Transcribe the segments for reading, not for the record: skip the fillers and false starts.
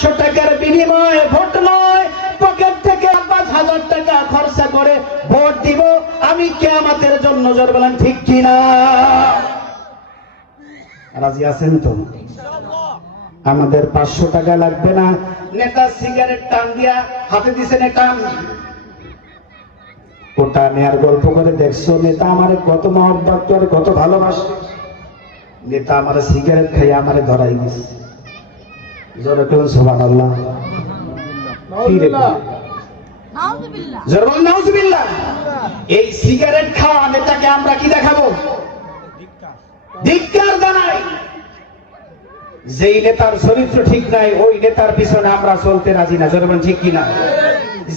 500 টাকার বিনিময়ে ভোট নয়, পকেট থেকে 5,000 টাকা খরচা করে ভোট দিব আমি কিয়ামতের জন্য। জোরে বলেন ঠিক কিনা? রাজি আছেন তো? আমাদের 500 টাকা লাগবে না। নেতা সিগারেট টান দিয়া হাতে দিছেন টান, ওটা নেয়ার গল্প করে দেখছো নেতা আমারে কত মহব্বত করে, কত ভালোবাসে। নেতা আমারে সিগারেট খাইয়া আমারে ধরাই দিছে। জোরে বলুন সুবহানাল্লাহ। জোরে বলুন নাউজুবিল্লাহ। এই সিগারেট খাওয়া নেতাকে আমরা কি দেখাবো? ধিক্কার জানাই। যেই নেতার চরিত্র ঠিক নাই ওই নেতার পিছনে আমরা চলতে রাজি না। জোরে বলুন ঠিক কিনা?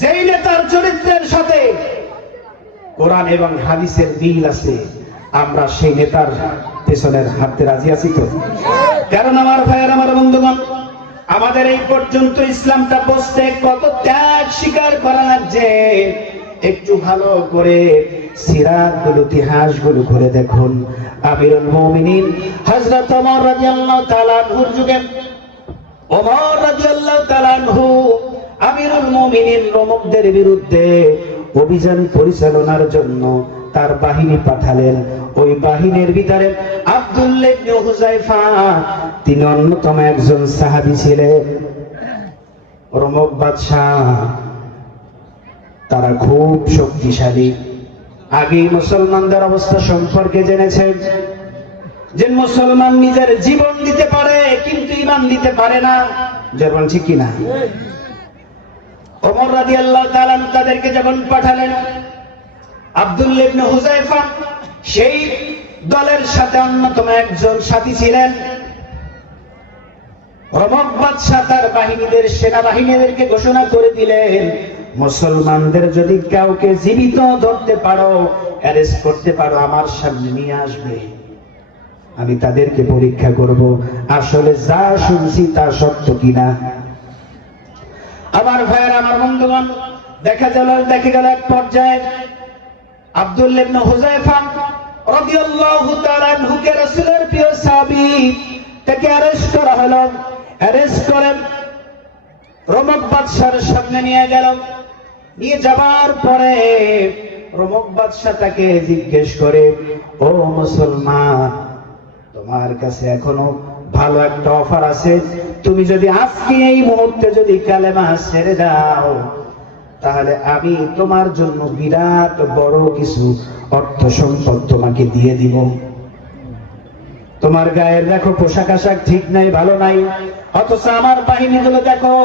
যেই নেতার চরিত্রের সাথে কোরআন এবং হাদিসের মিল আছে আমরা সেই নেতার পেছনের হাঁটতে রাজি আছি তো? কারণ আমার ভাইয়ের, আমার বন্ধুগণ, আমাদের এই পর্যন্ত ইসলামটা বুঝতে কত ত্যাগ স্বীকার করা লাগছে। একটু ভালো করে সিরাতগুলো, ইতিহাসগুলো ঘুরে দেখুন। আমিরুল মুমিনিন হযরত ওমর রাদিয়াল্লাহু তাআলা আনহুর যুগে ওমর রাদিয়াল্লাহু তাআলা আনহু আমিরুল মুমিনিন রোমকদের বিরুদ্ধে অভিযান পরিচালনার জন্য তার বাহিনী পাঠালেন। ওই বাহিনীর ভিতরে আব্দুল্লাহ ইবনে হুযায়ফা তিনি অন্যতম একজন সাহাবী ছিলেন। রোমক বাদশা তারা খুব শক্তিশালী। আগে মুসলমানদের অবস্থা সম্পর্কে জেনেছেন যে মুসলমান নিজের জীবন দিতে পারে কিন্তু ঈমান দিতে পারে না। যেমন ঠিক কিনা? ওমর রাদিয়াল্লাহু তাআলা তাদেরকে যখন পাঠালেন, আব্দুল্লাহ ইবনে হুযায়ফা সেই দলের সাথে অন্যতম একজন সাথী ছিলেন। রোমক বাদশা তার বাহিনীদের, সেনাবাহিনীদেরকে ঘোষণা করে দিলেন, মুসলমানদের যদি কাউকে জীবিত ধরতে পারো, অ্যারেস্ট করতে পারো, আমার সামনে নিয়ে আসবে, আমি তাদেরকে পরীক্ষা করব আসলে যা শুনছি তা সত্য কিনা। আমার ভাইয়ের, আমার বন্ধুগণ, দেখা গেল এক পর্যায়ে আব্দুল্লাহ ইবনে হুযায়ফা রাদিয়াল্লাহু তাআলা আনহুকে রাসূলের প্রিয় সাহাবী তাকে অ্যারেস্ট করা হলো। অ্যারেস্ট করে রোমক বাদশার সামনে নিয়ে গেল। নিয়ে যাবার পরে রোমক বাদশা তাকে জিজ্ঞেস করে, ও মুসলমান, তোমার কাছে এখনো ভালো একটা অফার আছে। তুমি যদি আজকে এই মুহূর্তে যদি কালেমা ছেড়ে দাও তাহলে আমি তোমার জন্য বিরাট বড় কিছু অর্থ সম্পদ তোমাকে দিয়ে দিব। তোমার গায়ের দেখো পোশাক আশাক ঠিক নাই, ভালো নাই, অথচ আমার বাহিনীগুলো দেখো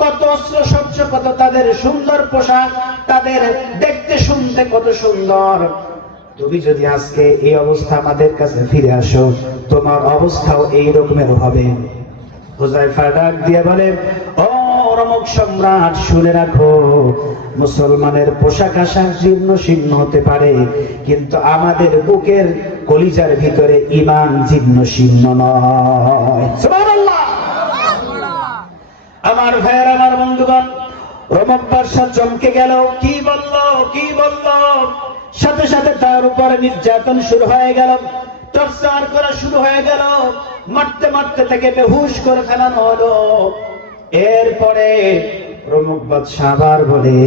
কত অস্ত্র সজ্জ, কত তাদের সুন্দর পোশাক, তাদের দেখতে শুনতে কত সুন্দর। তুমি যদি আজকে এই অবস্থা আমাদের কাছে ফিরে আসো তোমার অবস্থাও এই রকমের হবে। হুযায়ফা ডাক দিয়ে বলে, ও রোমক সম্রাট, শুনে রাখো, মুসলমানের পোশাক আশাক জীর্ণ শীর্ণ হতে পারে কিন্তু আমাদের বুকের কলিজার ভিতরে ঈমান জীর্ণ শীর্ণ নয়। সুবহানাল্লাহ। আমার ভাইয়ের, আমার বন্ধুগণ, রোমক বাদশা চমকে গেল। কি বলল? সাথে সাথে তার উপরে নির্যাতন শুরু হয়ে গেল, টর্চার করা শুরু হয়ে গেল, মারতে মারতে তাকে বেহুশ করে ফেলানো হলো। এরপরে রোমক বাদশা আবার বলে,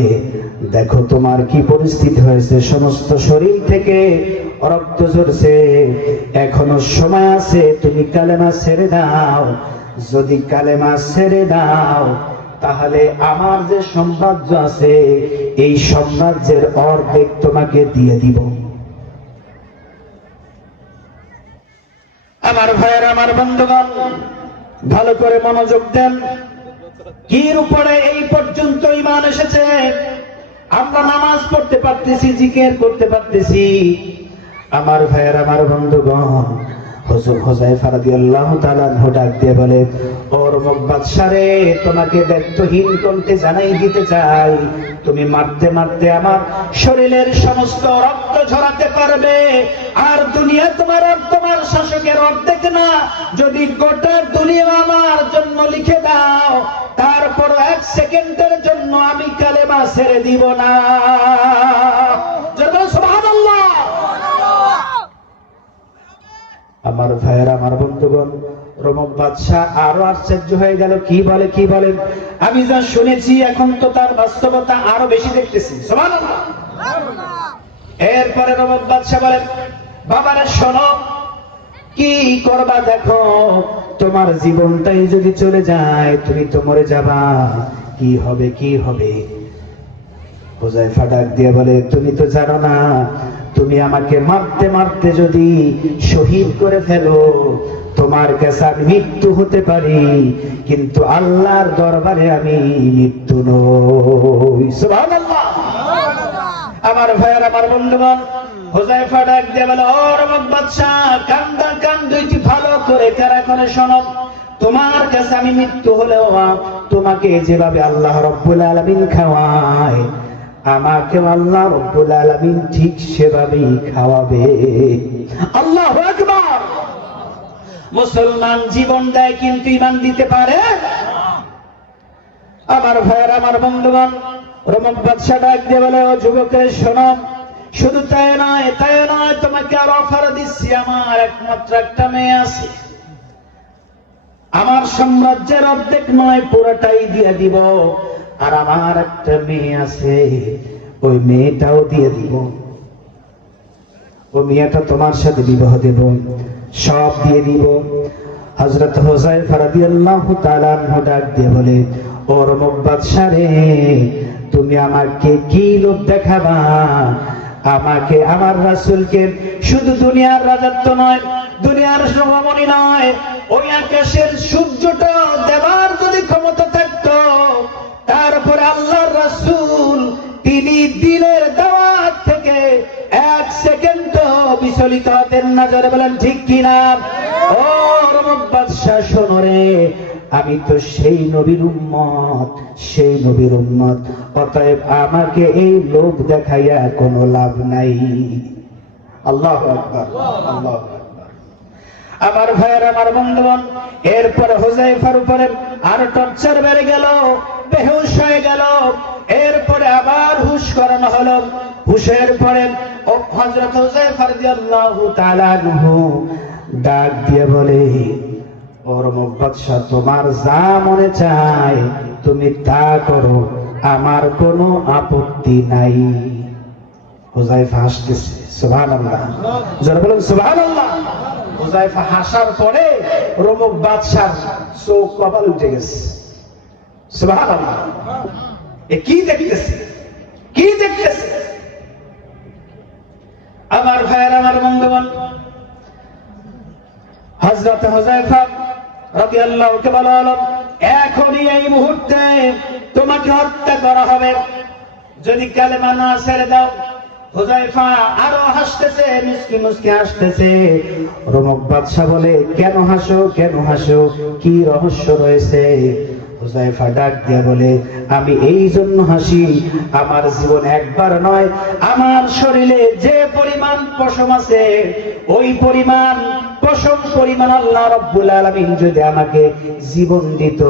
দেখো তোমার কি পরিস্থিতি হয়েছে, সমস্ত শরীর থেকে রক্ত ঝরছে, এখনো সময় আছে, তুমি কালেমা ছেড়ে দাও। যদি কালেমা ছেড়ে দাও তাহলে আমার যে সাম্রাজ্য আছে এই সাম্রাজ্যের অর্ধেক তোমাকে দিয়ে দিব। আমার ভাইয়ের, আমার বন্ধুগণ, ভালো করে মনোযোগ দেন। কির উপরে এই পর্যন্ত ঈমান এসেছে? আমরা নামাজ পড়তে পারতেছি, জিকির করতে পারতেছি। আমার ভাইয়ের, আমার বন্ধুগণ, হুজুর হুযায়ফা রাদিয়াল্লাহু তাআলা আনহু ডাক দিয়ে বলে, ও রোমক বাদশা রে, তোমাকে ব্যক্তহীন কণ্ঠে জানাই দিতে চাই, তুমি মারতে মারতে আমার শরীরের সমস্ত রক্ত ঝরাতে পারবে, আর দুনিয়া তোমার আর তোমার শাসকের অর্ধেক না। যদি গোটা দুনিয়া আমার জন্য লিখে দাও তারপর 1 সেকেন্ডের জন্য আমি কালেমা ছেড়ে দিব না। সুবহানাল্লাহ। আমার ভাইয়েরা, আমার বন্ধুগণ, রোমক বাদশাহ আরো আশ্চর্য হয়ে গেল, কি বলে আমি যা শুনেছি এখন তো তার বাস্তবতা আরো বেশি দেখতেছি। সুবহানাল্লাহ। এরপরে রোমক বাদশাহ বলেন, বাবারে শোনো, কি করবা দেখো, তোমার জীবনটাই যদি চলে যায় তুমি তো মরে যাবা, কি হবে। হুযায়ফা ডাক দিয়ে বলে, তুমি তো জানো না, তুমি আমাকে মারতে মারতে যদি শহীদ করে ফেলো, তোমার কাছে আমি মৃত্যু হতে পারি, কিন্তু আল্লাহর দরবারে আমি মৃত্যু নই। সুবহানাল্লাহ। আমার ভাইয়ার, আমার বন্ধুগণ, হুযায়ফা ডাক দিয়ে বলে, ও রোমক বাদশাহ, কান দুইটি ভালো করে কারা করে শোনো, তোমার কাছে আমি মৃত্যু হলেও তোমাকে যেভাবে আল্লাহ রাব্বুল আলামিন খাওয়ায়, আমাকে আল্লাহ রাব্বুল আলামিন ঠিক সেভাবেই খাওয়াবে। আল্লাহু আকবার। মুসলমান জীবন দেয় কিন্তু ঈমান দিতে পারে। আমার ভাইয়েরা, আমার বন্ধুগণ, রোমক বাদশাহ ডাক দিয়ে বলে, ও যুবকের শোনো, শুধু তাই নয়, তোমাকে আর অফার দিচ্ছি, আমার একমাত্র একটা মেয়ে আছে, আমার সাম্রাজ্যের অর্ধেক নয় পুরোটাই দিয়ে দিব, আর আমার একটা মেয়ে আছে, ওই মেয়েটাও দিয়ে দিব, ও মেয়েটা তোমার সাথে বিবাহ দেব, সব দিয়ে দিব। হযরত হুযায়ফা রাদিয়াল্লাহু তাআলা আনহু ডাক দিয়ে বলে, ও রোমক বাদশা রে, তুমি আমাকে কি লোভ দেখাবা, আমাকে আমার রাসূলকে শুধু দুনিয়ার রাজত্ব নয়, দুনিয়ার সভামণি নয়, ওই আকাশের সূর্যটা দেবার যদি ক্ষমতা থাকতো, তারপরে আল্লাহর রাসূল তিনি দিনের দাওয়াত থেকে এক সেকেন্ড বিচলিত হতেন না। যারা বলেন ঠিক কিনা? ও রোমক বাদশা শোনো রে, আমি তো সেই নবীর উম্মত, অতএব আমাকে এই লোভ দেখাইয়া কোনো লাভ নাই। আল্লাহু আকবার, আল্লাহু আকবার। আমার ভাইয়ের, আমার বন্ধুগণ, এরপরে হুযায়ফার উপরে আরো টর্চার বেড়ে গেল, বেহুশ হয়ে গেল। এরপরে আবার হুশ করানো হলো। হুশের পরে হযরত হুযায়ফা রাদিয়াল্লাহু তাআলা আনহু ডাক দিয়ে বলে, ও রোমক বাদশা, তোমার যা মনে চায় তুমি তা করো, আমার কোনো আপত্তি নাই। হুযায়ফা হাসতেছে। সুবহানাল্লাহ। যারা বলেন সুবহানাল্লাহ। হুযায়ফা হাসার পরে রোমক বাদশার চোখ কপাল উঠে গেছে। সুবহানাল্লাহ। এ কি দেখতেছে? আমার ভাইয়ের, আমার বন্ধুগণ, হযরত হুযায়ফা রাদিয়াল্লাহু তাআলা, এখনই এই মুহূর্তে তোমাকে হত্যা করা হবে, যদি কালেমা না ছেড়ে দাও। হুযায়ফা আরো হাসতেছে, মুস্কি হাসতেছে। রোমক বাদশা বলে, কেন হাসো, কি রহস্য রয়েছে? হুযায়ফা ডাক দিয়ে বলে, আমি এই জন্য হাসি, আমার জীবন একবার নয়, আমার শরীরে যে পরিমাণ পশম আছে, ওই পরিমাণ আল্লাহ রাব্বুল আলামিন যদি আমাকে জীবন দিত,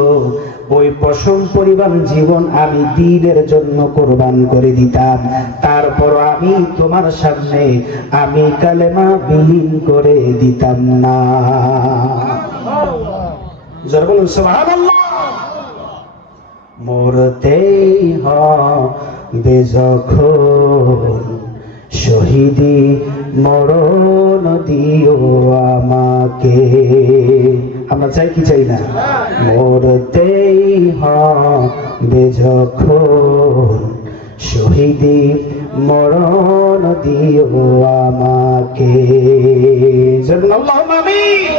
ওই পশম পরিমাণ জীবন আমি দ্বীনের জন্য কোরবান করে দিতাম, তারপর আমি তোমার সামনে আমি কালেমা বিলীন করে দিতাম না। যারা বলুন সুবহানাল্লাহ। মরতেই হবে যখন, শহীদি মরণ দিও আমাকে। আমরা চাই কি চাই না? মরতেই হবে যখন, শহীদি মরণ দিও আমাকে। আল্লাহুম্মা আমিন।